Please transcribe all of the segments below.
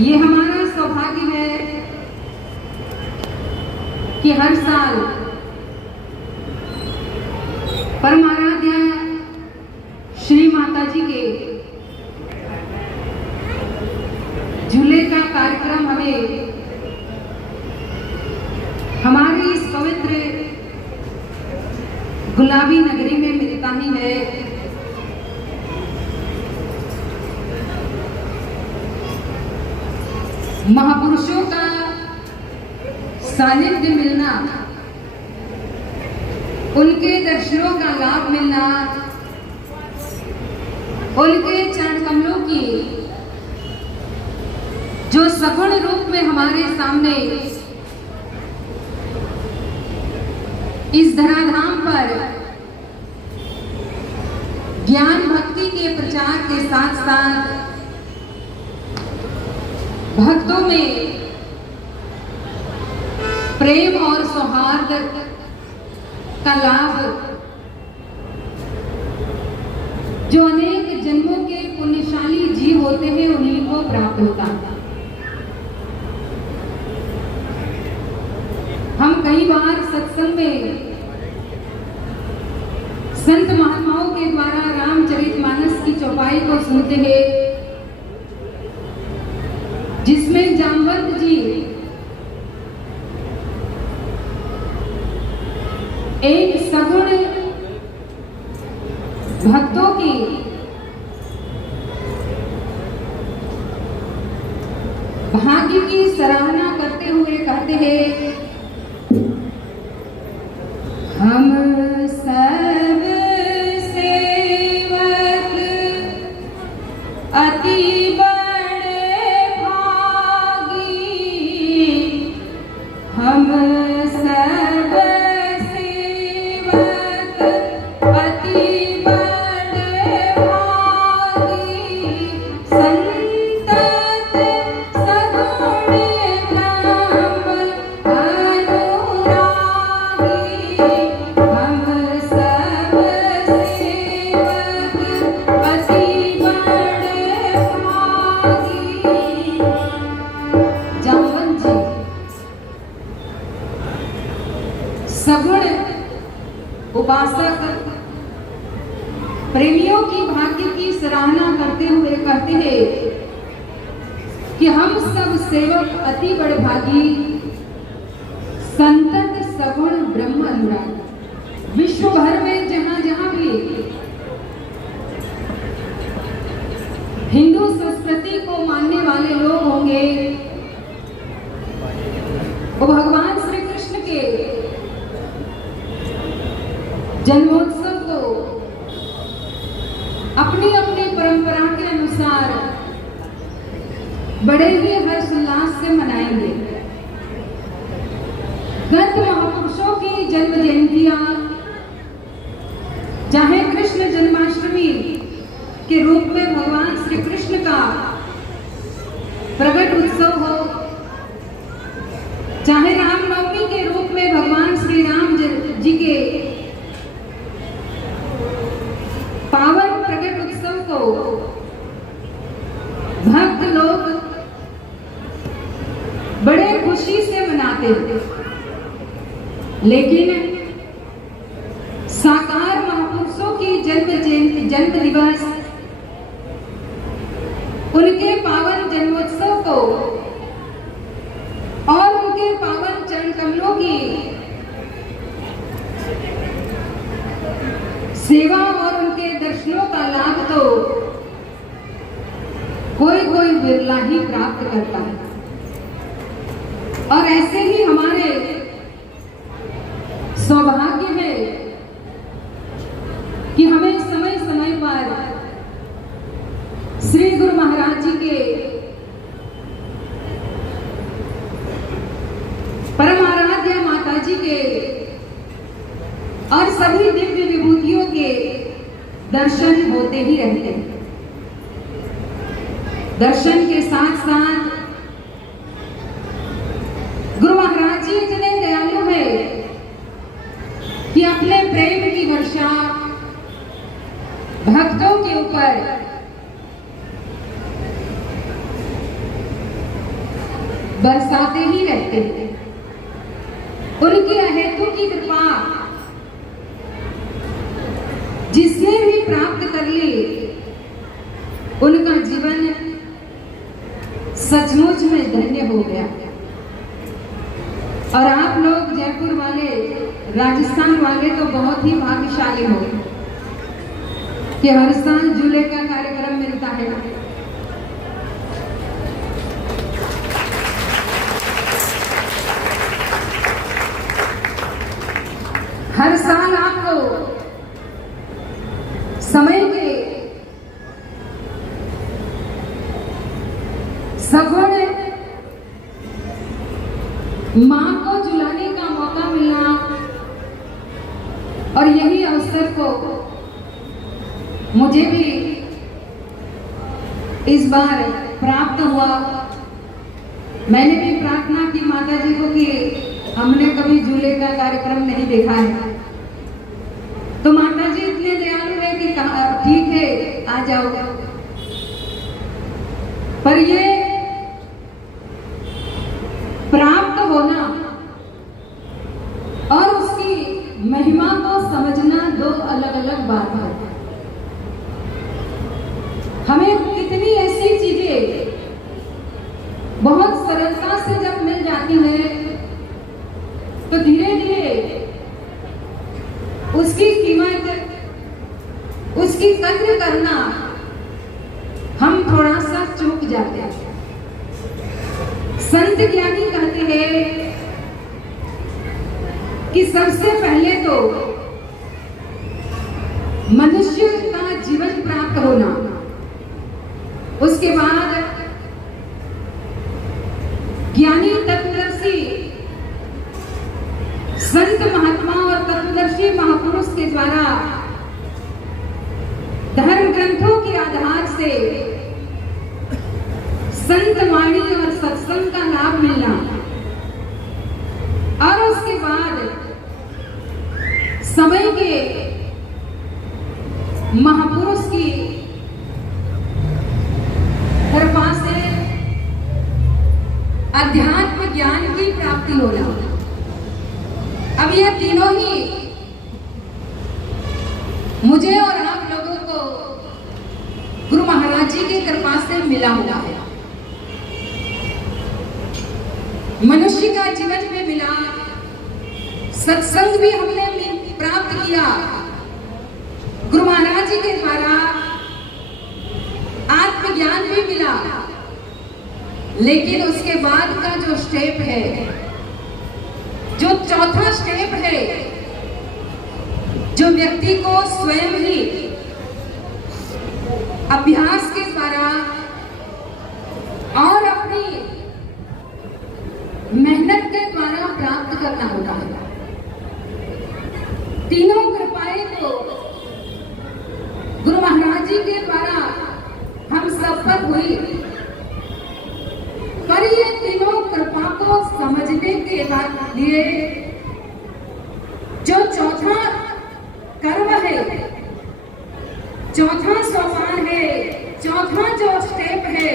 ये हमारा सौभाग्य है कि हर साल परमाराध्या श्री माता जी के झूले का कार्यक्रम हमें हमारी इस पवित्र गुलाबी नगरी में मिलता ही है। महापुरुषों का सानिध्य मिलना, उनके दर्शनों का लाभ मिलना, उनके चरण कमलों की जो सगुण रूप में हमारे सामने इस धराधाम पर ज्ञान भक्ति के प्रचार के साथ साथ भक्तों में प्रेम और सौहार्द का लाभ जो अनेक जन्मों के पुण्यशाली जीव होते हैं उन्हीं को प्राप्त होता है। हम कई बार सत्संग में संत महात्माओं के द्वारा रामचरितमानस की चौपाई को सुनते हैं, जिसमें जामवंत जी एक सगुण भक्तों की भाग्य की सराहना करते हुए कहते हैं, हम सब सेवक अति बड़े भागी, हम सब सेवक अति बड़े भागी, संतत सगुण ब्रह्म अनुरागी, हम सब सेवक अति बड़े भागी। जामवंत जी सगुण उपासक प्रेमियों की भाग्य की सराहना करते हुए कहते हैं कि हम सब सेवक अति बड़ भागी, संतत सगुण ब्रह्म अनुराग। विश्व भर में जहां जहां भी हिंदू संस्कृति को मानने वाले लोग होंगे, वो भगवान श्री कृष्ण के जन्मोत्सव को अपनी अपनी परंपरा के अनुसार बड़े ही हर्षोल्लास से मनाएंगे। ग्रंथ महापुरुषों की जन्म जयंतियां, चाहे कृष्ण जन्माष्टमी के रूप में भगवान श्री कृष्ण का प्रकट उत्सव हो, चाहे रामनवमी के रूप में भगवान श्री राम जी के पावन प्रकट उत्सव को भक्त लोग बड़े खुशी से मनाते हैं, लेकिन साकार महापुरुषों की जन्म दिवस, उनके पावन जन्मोत्सव को और उनके पावन चरण कमलों की सेवा और उनके दर्शनों का लाभ तो कोई कोई बिरला ही प्राप्त करता है। और ऐसे ही हमारे सौभाग्य है कि हमें समय समय पर श्री गुरु महाराज जी के परमाराध्या माता जी के और सभी दिव्य विभूतियों के दर्शन होते ही रहते हैं। दर्शन के साथ साथ गुरु महाराज जी इतने दयालु है कि अपने प्रेम की वर्षा भक्तों के ऊपर बरसाते ही रहते हैं। उनकी अहेतु की कृपा जिसने भी प्राप्त कर ली, उनका जीवन सचमुच में धन्य हो गया। और आप लोग जयपुर वाले, राजस्थान वाले तो बहुत ही भाग्यशाली हो कि हर साल झूले का कार्यक्रम मिलता है। हर साल आपको समय के सगुण मां को झुलाने का मौका मिलना, और यही अवसर को मुझे भी इस बार प्राप्त हुआ। मैंने भी प्रार्थना की माता जी को कि हमने कभी झूले का कार्यक्रम नहीं देखा है, तो माता जी इतने दयालु है कि ठीक है आ जाओ। पर ये प्राप्त होना और उसकी महिमा को समझना दो अलग अलग बात है। हमें कितनी ऐसी चीजें बहुत सरलता से जब मिल जाती है, तो धीरे धीरे उसकी कीमत, उसकी कद्र करना हम थोड़ा सा चूक जाते हैं। संत ज्ञानी कहते हैं कि सबसे पहले तो मनुष्य का जीवन प्राप्त होना, उसके बाद ज्ञानी तत्वदर्शी संत महात्मा और तत्वदर्शी महापुरुष के द्वारा धर्म ग्रंथों के आधार से संत वाणी और सत्संग का लाभ मिलना, और उसके बाद समय के महापुरुष की कृपा से अध्यात्म ज्ञान की प्राप्ति होना। अब यह तीनों ही मुझे और आप लोगों को गुरु महाराज जी की कृपा से मिला हुआ है। मनुष्य का जीवन में मिला, सत्संग भी हमने प्राप्त किया गुरु महाराज जी के द्वारा, आत्मज्ञान भी मिला। लेकिन उसके बाद का जो स्टेप है, जो चौथा स्टेप है, जो व्यक्ति को स्वयं ही अभ्यास के द्वारा और अपनी मेहनत के द्वारा प्राप्त करना होता है। तीनों कृपाएं तो गुरु महाराज जी के द्वारा हम सब पर हुई, पर ये तीनों कृपा को समझने के बाद लिए जो चौथा कर्म है, चौथा सोपान है, चौथा जो स्टेप है,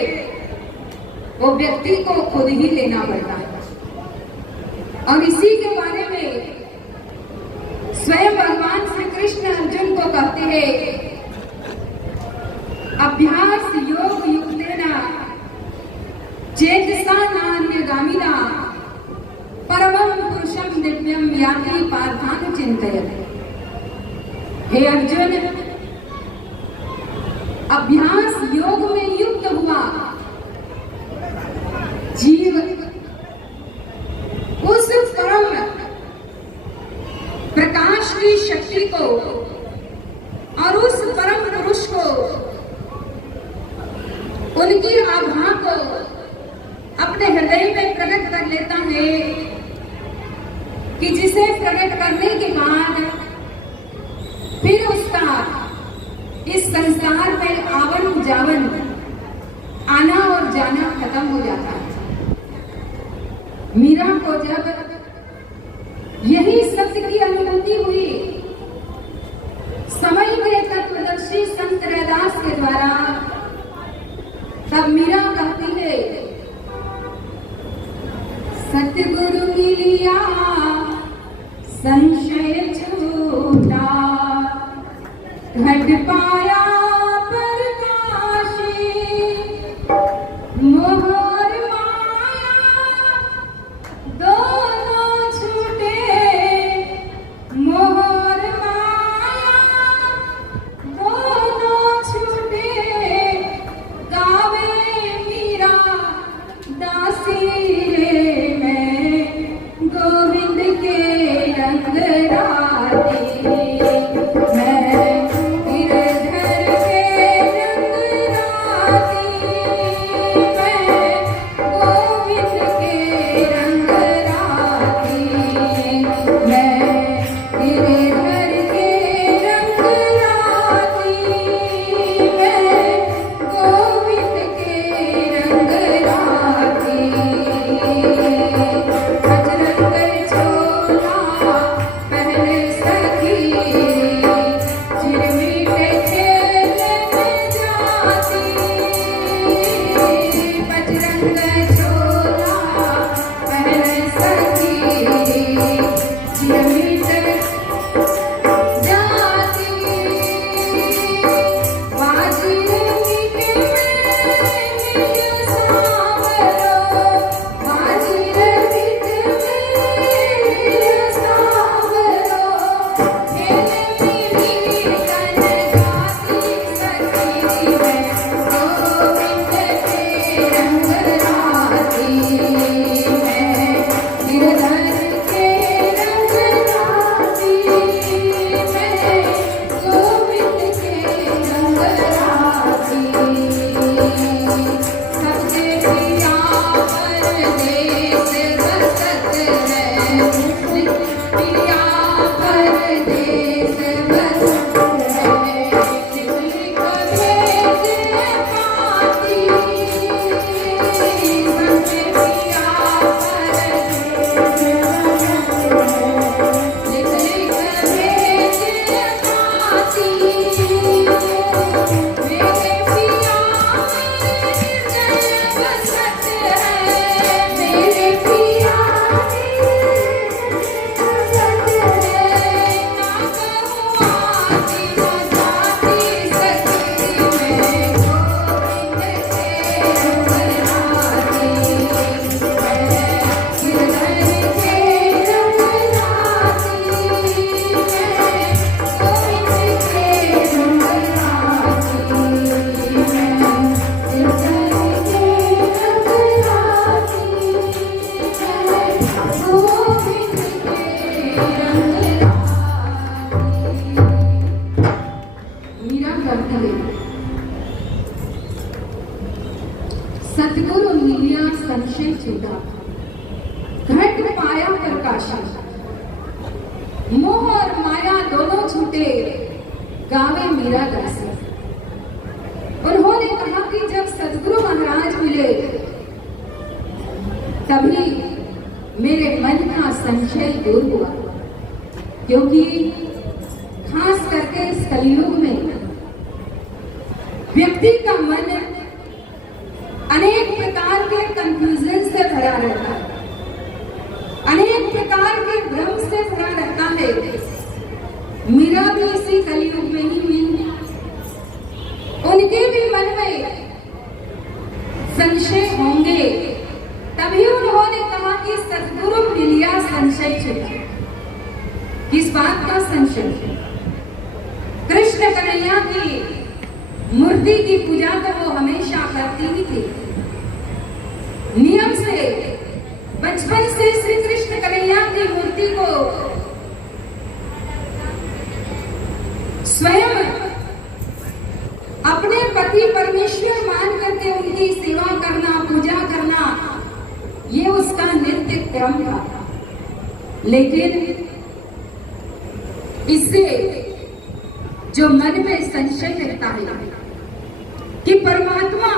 वो व्यक्ति को खुद ही लेना पड़ता है। और इसी के बारे में स्वयं भगवान श्री कृष्ण अर्जुन को कहते हैं, अभ्यास योग युक्तेना चेतसा नान्यगामिना परमं पुरुषं दिव्यं याति पार्थान चिंतयति। हे अर्जुन, अभ्यास योग में युक्त हुआ जीव उस परम प्रकाश की शक्ति को और उस परम पुरुष को, उनकी आभा को अपने हृदय में प्रकट कर लेता है, कि जिसे प्रकट करने के बाद फिर उसका इस संसार में आवन जावन, आना और जाना खत्म हो जाता है। मीरा को जब यही सत्य की अनुभूति हुई समय के तत्वदर्शी संत रैदास के द्वारा, तब मीरा कहती है मिलिया संशय छूटा, घट पाया प्रकाशी, मोहर माया दोनों छूटे, मोहर माया दोनों छूटे, गावे मीरा दासी रे मैं गोविंद के रंग राती, मैं गिरधर के रंग राती, मैं गोविंद के रंग राती, मैं गिरधर के रंग राती, मैं गोविंद के रंग राती, बजरंग चोला पहने सखी, चिरमीटे खेलने जाती, बजरंग चोला पहने सखी, चिरमीटे जाती, बाजी के मेरे सावरो, बाजी के मेरे सावरो, खेले मेरी तन जाती सखी, मैं गोविंद के रंग राती, मैं गिरधर के रंग राती, मैं गोविंद के रंग राती, सबसे प्रिया परदेस बसत है, प्रिया परदेस बसत है, लिख भेज पाती, सबसे प्रिया परदेस लिख भेज पाती, मेरे पिया निर्जन बसत है, मेरे पिया बसत है, ना कहूँ आती ना जाती सखी, मैं गोविंद के रंग राती, मैं गिरधर के रंग राती, मैं गोविंद के रंग राती, मैं गिरधर के रंग राती, मैं गोविंद के रंग राती। मीरा करती है, सतगुरु मिलिया संशय छूटा, घट पाया प्रकाशा, मोह और माया दोनों छूटे, गावे मीरा दासी। उन्होंने कहा कि जब सतगुरु महाराज मिले तभी मेरे मन का संशय दूर हुआ, क्योंकि खास करके इस कलयुग में व्यक्ति का मन अनेक प्रकार के कंफ्यूजन से भरा रहता है, अनेक प्रकार के भ्रम से भरा रहता है। मीरा भी इसी कलयुग में ही हुई, उनके भी मन में संशय होंगे, तभी उन्होंने कहा कि सतगुरु मिलिया संशय छूटा। किस बात का संशय? कृष्ण कन्हैया की मूर्ति की पूजा तो वो हमेशा करती ही थी, नियम से। बचपन से श्री कृष्ण कन्हैया की मूर्ति को स्वयं अपने पति परमेश्वर मान करके उनकी सेवा करना, पूजा करना, ये उसका नित्य क्रम था। लेकिन इससे जो मन में संशय रहता है कि परमात्मा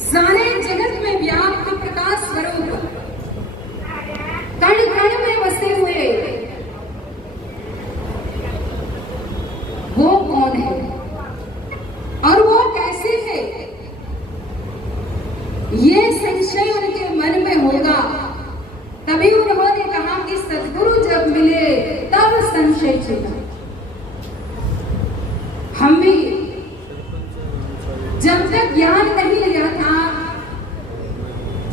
सारे जगत में व्याप्त प्रकाश स्वरूप कण कण में बसे हुए, वो कौन है और वो कैसे है, ये संशय उनके मन में होगा तभी उन्होंने कहा कि सदगुरु जब मिले तब संशय छूटा। हम भी जब तक ज्ञान नहीं लिया था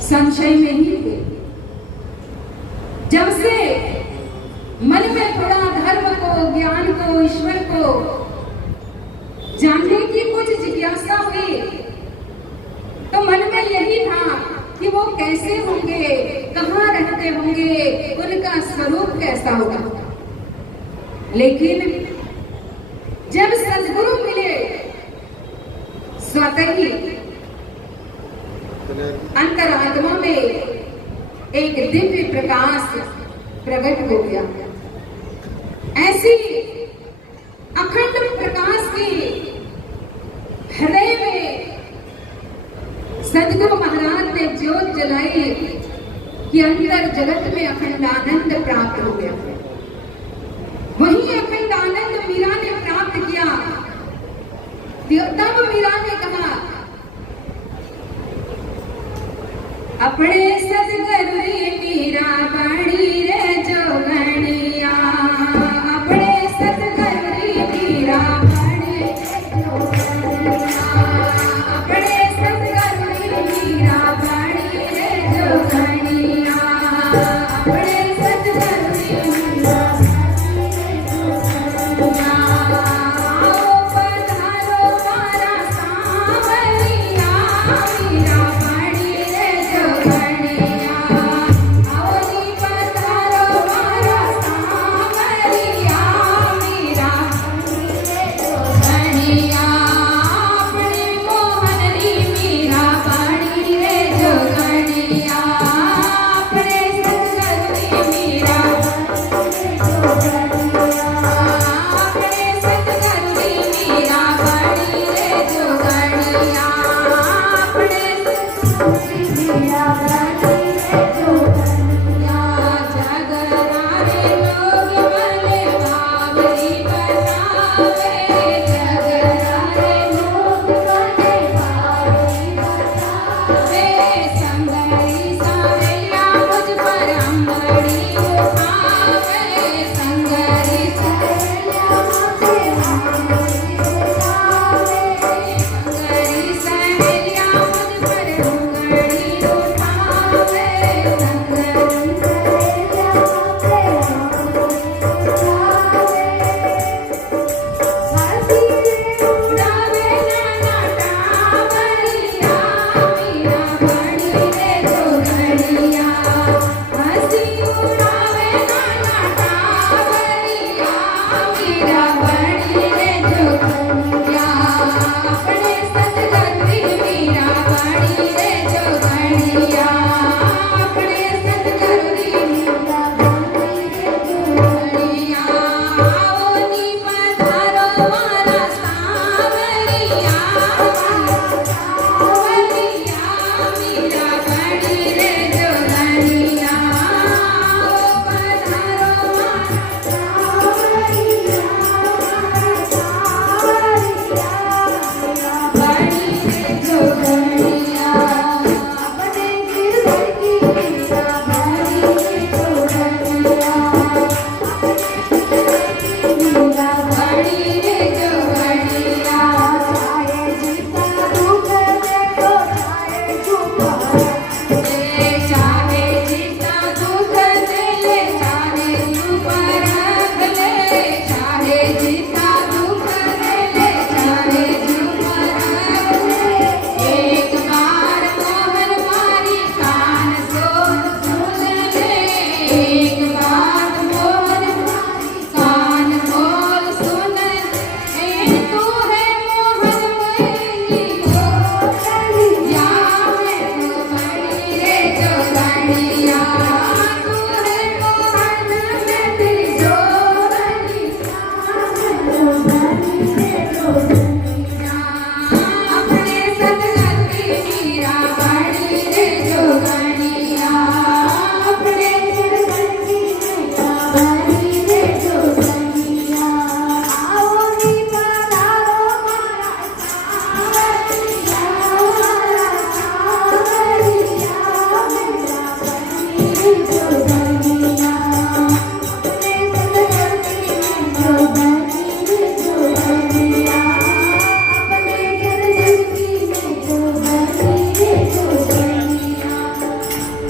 संशय में ही थे। जब से मन में थोड़ा धर्म को, ज्ञान को, ईश्वर को जानने की कुछ जिज्ञासा हुई तो मन में यही था कि वो कैसे होंगे, कहाँ रहते होंगे, उनका स्वरूप कैसा होगा। लेकिन जब सदगुरु मिले स्वतः ही अंतरात्मा में एक दिव्य प्रकाश प्रकट हो गया। ऐसी अखंड प्रकाश की हृदय में सदगुरु महाराज ने ज्योत जलाई कि अंतर जगत में अखंड आनंद प्राप्त हो गया। वही अखंड आनंद मीरा ने प्राप्त किया। तब मीरा ने कहा, अपने सदगुरु मीरा बड़ी रे जोगणिया, अपने सदगुरु मीरा बड़ी रे जोगणिया, अपने सदगुरु मीरा बड़ी रे जोगणिया, अपने सदगुरु मीरा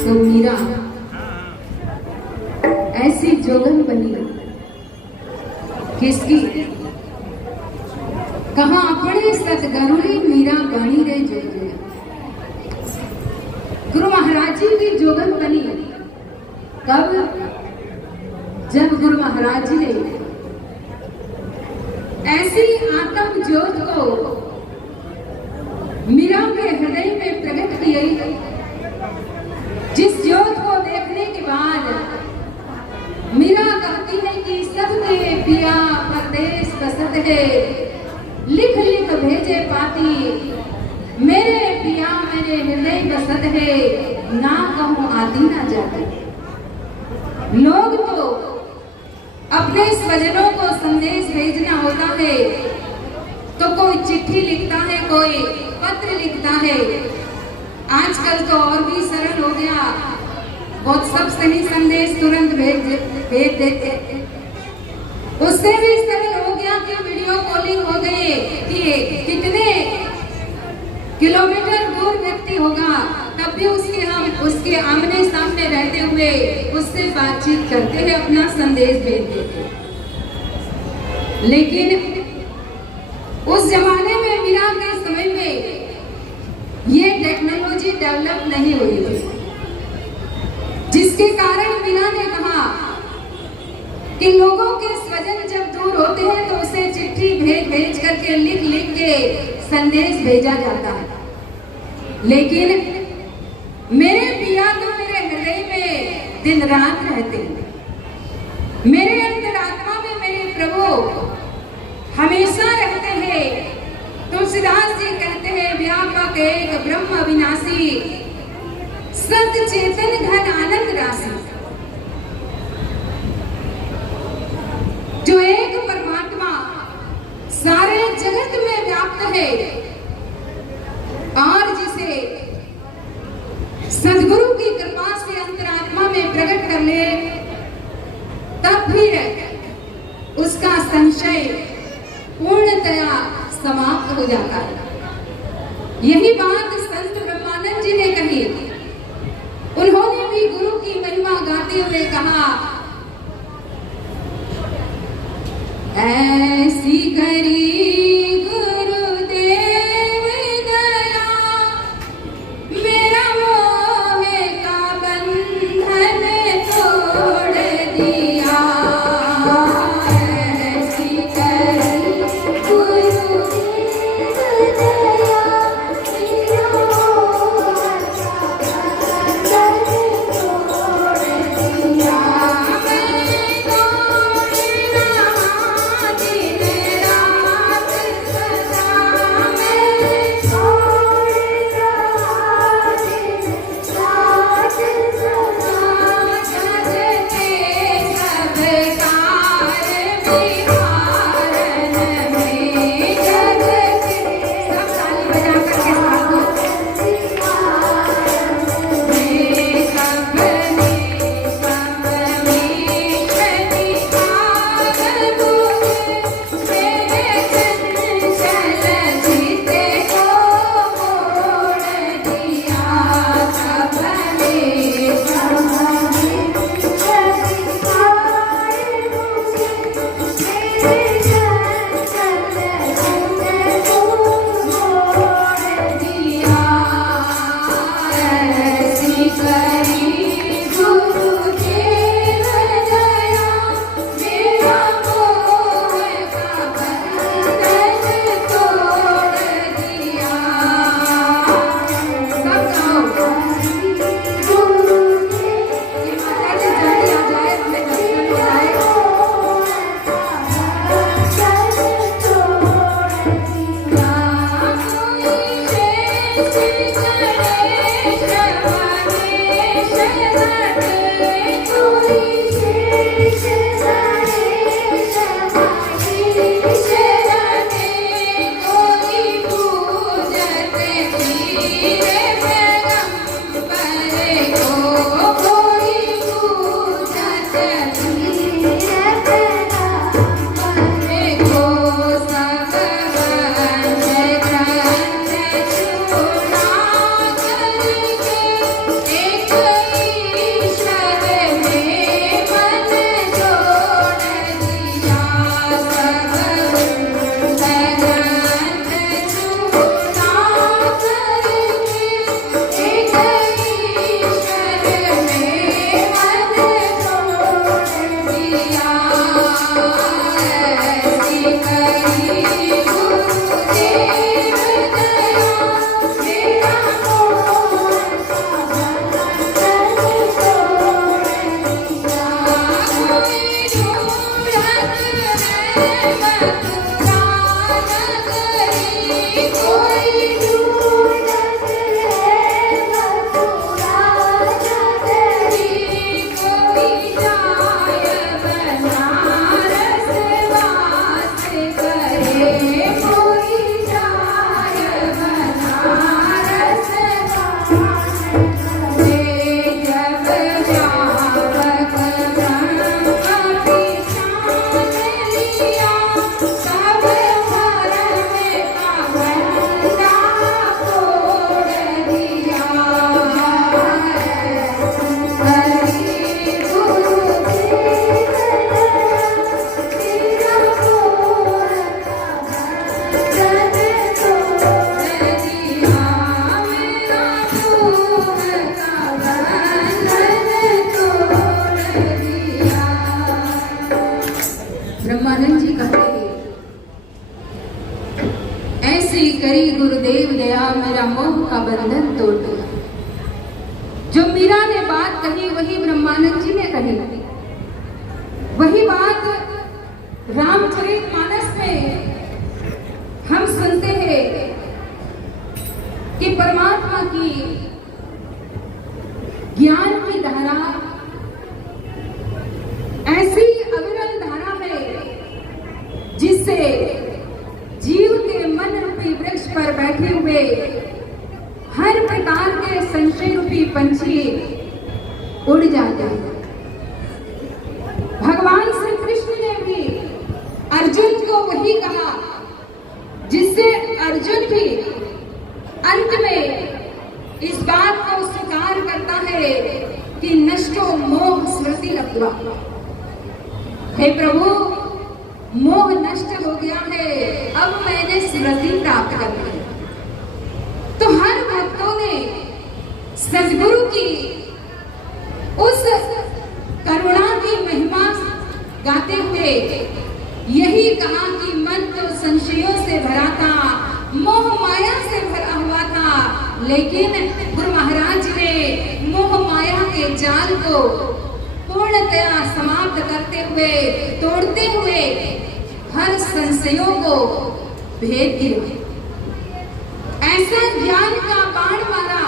तो मीरा ऐसी जोगन बनी किसकी कहा अपने सतगुरुरी मीरा बाणी रे जो गुरु महाराज जी की जोगन बनी कब? जब गुरु महाराज जी ने ऐसी आत्म ज्योत को मीरा के हृदय में प्रकट किए, जिस ज्योत को देखने के बाद मीरा कहती है कि सबके पिया परदेश बसत है, लिख लिख भेजे पाती मेरे पिया मेरे हृदय बसत है, ना कहूं आती ना जाती। लोग तो अपने स्वजनों को संदेश भेजना होता है तो कोई चिट्ठी लिखता है, कोई पत्र लिखता है। आजकल तो और भी सरल हो गया, व्हाट्सएप से ही संदेश तुरंत भेज देते। उससे भी सरल हो गया कि वीडियो कॉलिंग हो गई कि कितने किलोमीटर दूर व्यक्ति होगा तब भी उसके आमने सामने रहते हुए उससे बातचीत करते हैं, अपना संदेश भेजते हैं। लेकिन उस जमाने में मीरा के समय में ये टेक्नोलॉजी डेवलप नहीं हुई थी, जिसके कारण मीरा ने कहा कि लोगों के स्वजन जब दूर होते हैं तो उसे चिट्ठी भेज करके लिख के संदेश भेजा जाता है। लेकिन मेरे पिया तो मेरे हृदय में दिन रात रहते हैं, मेरे अंतरात्मा में मेरे प्रभु हमेशा रहते हैं। तुलसीदास जी कहते हैं व्यापक एक ब्रह्म अविनाशी, सत चेतन घन आनंद राशि। जो एक परमात्मा सारे जगत में व्याप्त है और जिसे सद्गुरु की कृपा से अंतरात्मा में प्रकट कर ले तब भी उसका संशय पूर्णतया समाप्त हो जाता है। यही बात संत ब्रह्मानंद जी ने कही। उन्होंने भी गुरु की महिमा गाते हुए कहा, ऐसी करी गुरुदेव दया, मेरा मोह का बंधन तोड़ दिया। ऐसी करी गुरुदेव दया, मेरा मोह का जो मीरा ने बात कही वही ब्रह्मानंद जी ने कही। वही बात रामचरितमानस में हम सुनते हैं कि परमात्मा की ज्ञान की धारा ऐसी अविरल धारा है जिससे जीव के मन रूपी वृक्ष पर बैठे हुए हर प्रकार के संशय रूपी पंछी उड़ जाते हैं। भगवान श्री कृष्ण ने भी अर्जुन को वही कहा जिससे अर्जुन भी अंत में इस बात को स्वीकार करता है कि नष्टो मोह स्मृति लब्ध्वा। हे प्रभु, मोह नष्ट हो गया है, अब मैंने स्मृति प्राप्त कर ली। तो हर भक्तों ने सद्गुरु की उस करुणा की महिमा गाते हुए यही कहा कि मन तो संशयों से भरा था, मोह माया से भरा हुआ था, लेकिन गुरु महाराज ने मोह माया के जाल को पूर्णतया समाप्त करते हुए, तोड़ते हुए हर संशयों को भेद दिया। ऐसा ज्ञान का बाण मारा,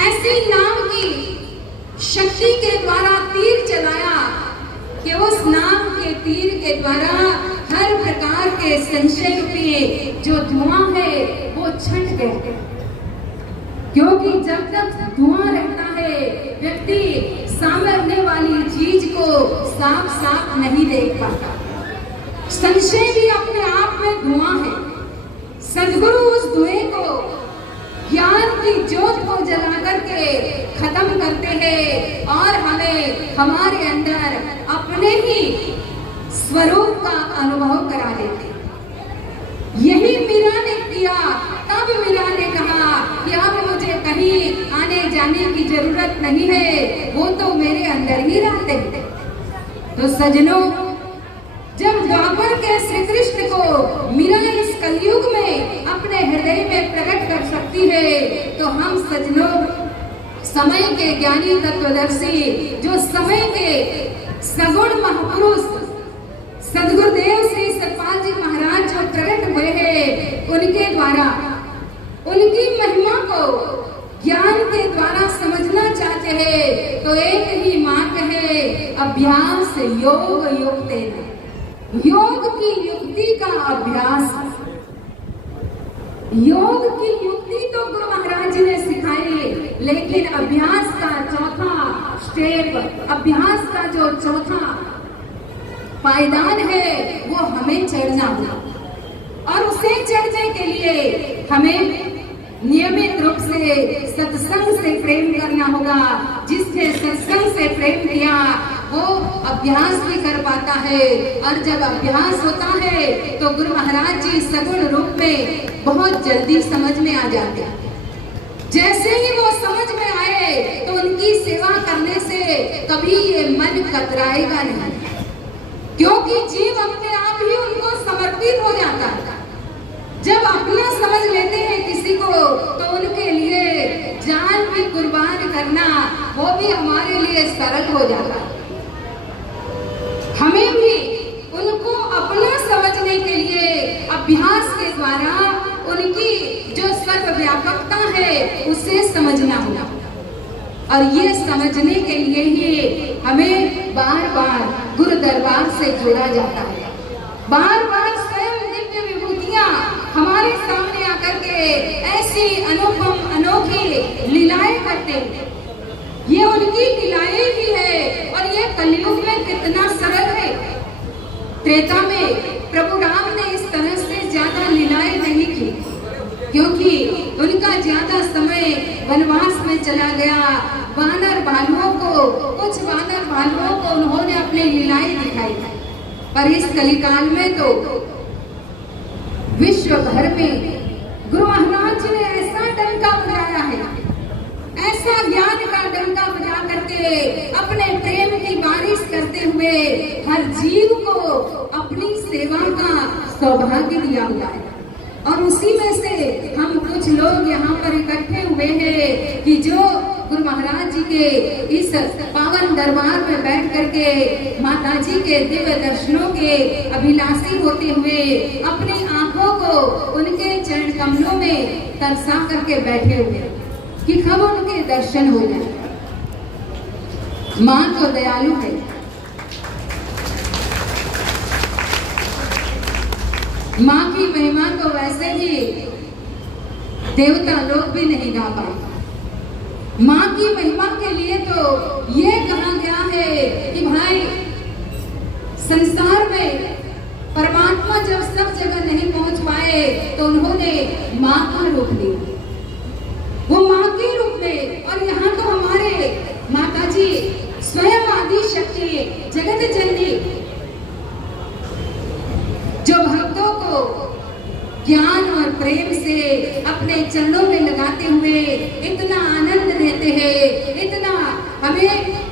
ऐसी नाम की शक्ति के द्वारा तीर चलाया कि उस नाम के तीर के द्वारा हर प्रकार के संशय रूपी जो धुआं है वो छट गए। क्योंकि जब तक धुआं रहता है व्यक्ति सामने वाली चीज को साफ साफ नहीं देख पाता। संशय भी अपने आप में धुआं है। सद्गुरु उस धुएं को, ज्ञान की ज्योत को जला करके खत्म करते हैं और हमें हमारे अंदर अपने ही स्वरूप का अनुभव करा देते। यही मीरा ने किया। तब मीरा ने कहा कि अब मुझे कहीं आने जाने की जरूरत नहीं है, वो तो मेरे अंदर ही रहते हैं। तो सजनों, जब द्वापर के श्री कृष्ण को मीरा इस कलयुग में अपने हृदय में प्रकट कर सकती है, तो हम सजनों समय के ज्ञानी तत्वदर्शी, जो समय के सगुण महापुरुष सदगुरुदेव श्री सतपाल जी महाराज जो प्रकट हुए हैं, उनके द्वारा उनकी महिमा को ज्ञान के द्वारा समझना चाहते हैं तो एक ही मार्ग है, अभ्यास योग युक्ते। योग की युक्ति का अभ्यास। योग की युक्ति तो गुरु महाराज ने सिखाई, लेकिन अभ्यास का चौथा स्टेप, अभ्यास का जो चौथा पायदान है वो हमें चढ़ना होगा। और उसे चढ़ने के लिए हमें नियमित रूप से सत्संग से प्रेम करना होगा। जिसने सत्संग से प्रेम किया वो अभ्यास भी कर पाता है, और जब अभ्यास होता है तो गुरु महाराज जी सगुण रूप में बहुत जल्दी समझ में आ जाते हैं। जैसे ही वो समझ में आए तो उनकी सेवा करने से कभी ये मन कतराएगा नहीं, क्योंकि जीव अपने आप ही उनको समर्पित हो जाता है। जब अपना समझ लेते हैं किसी को तो उनके लिए जान भी कुर्बान करना वो भी हमारे लिए सरल हो जाता है। हमें भी उनको अपना समझने के लिए अभ्यास के द्वारा उनकी जो सर्वव्यापकता है उसे समझना होगा। और ये समझने के लिए ही हमें बार बार गुरु दरबार से जोड़ा जाता है। बार बार स्वयं दिव्य विभूतियां हमारे सामने आकर के ऐसी अनुपम अनोखी लीलाएं करते हैं। ये उनकी लीलाएं ही है, और ये कलयुग में कितना सरल है। त्रेता में प्रभु राम ने इस तरह से ज्यादा लीलाएं नहीं की, क्योंकि उनका ज्यादा समय वनवास में चला गया। वानर भालुओं को, कुछ वानर भालुओं को उन्होंने अपनी लीलाएं दिखाई। पर इस कलिकाल में तो विश्व भर में गुरु महाराज ने ऐसा डंका बजाया है, ऐसा ज्ञान का डंका बजा करके अपने प्रेम की बारिश करते हुए हर जीव को अपनी सेवा का सौभाग्य दिया हुआ है। और उसी में से हम कुछ लोग यहाँ पर इकट्ठे हुए हैं कि जो गुरु महाराज के इस पावन दरबार में बैठ करके माता जी के दिव्य दर्शनों के अभिलाषी होते हुए अपनी आंखों को उनके चरण कमलों में तरसा करके बैठे हुए कि कब उनके दर्शन हो जाए। माँ तो दयालु है, माँ की महिमा तो वैसे ही देवता लोग भी नहीं गा पाए। माँ की महिमा के लिए तो ये कहा गया है कि भाई संसार में परमात्मा जब सब जगह नहीं पहुंच पाए तो उन्होंने माँ का रूप लिया, वो माँ के रूप में। और यहाँ तो हमारे माता जी स्वयं आदि शक्ति जगत जननी जो भक्तों को ज्ञान और प्रेम से अपने चरणों में लगाते हुए इतना आनंद देते हैं, इतना हमें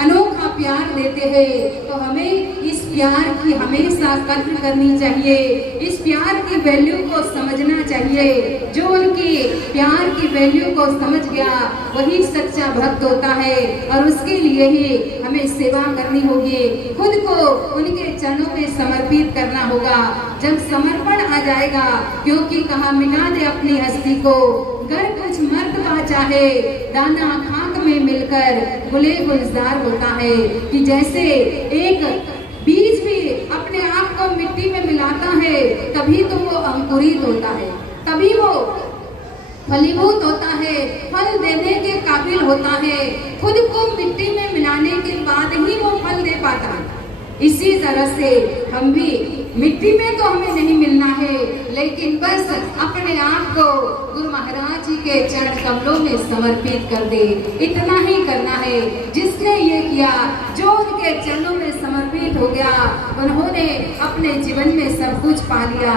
अनोखा प्यार देते हैं, तो हमें इस प्यार की हमेशा कद्र करनी चाहिए, इस प्यार की वैल्यू को समझना चाहिए। जो उनकी प्यार की वैल्यू को समझ गया वही सच्चा भक्त होता है और उसके लिए ही हमें सेवा करनी होगी, खुद को उनके चरणों में समर्पित करना होगा। जब समर्पण आ जाएगा, क्योंकि कहा मिटा दे अपनी हस्ती को, कर कुछ मर्तबा चाहे दाना खाक में मिलकर गुले गुलजार होता है। कि जैसे एक बीज भी अपने आप को मिट्टी में मिलाता है तभी तो वो अंकुरित होता है, तभी वो फलीभूत होता है, फल देने के काबिल होता है। खुद को मिट्टी में मिलाने के बाद ही वो फल दे पाता है। इसी तरह से हम भी मिट्टी में तो हमें नहीं मिलना है, लेकिन बस अपने आप को गुरु महाराज जी के चरण कमलों में समर्पित कर दे, इतना ही करना है। जिसने ये किया, जो उनके चरणों में समर्पित हो गया, उन्होंने अपने जीवन में सब कुछ पा लिया।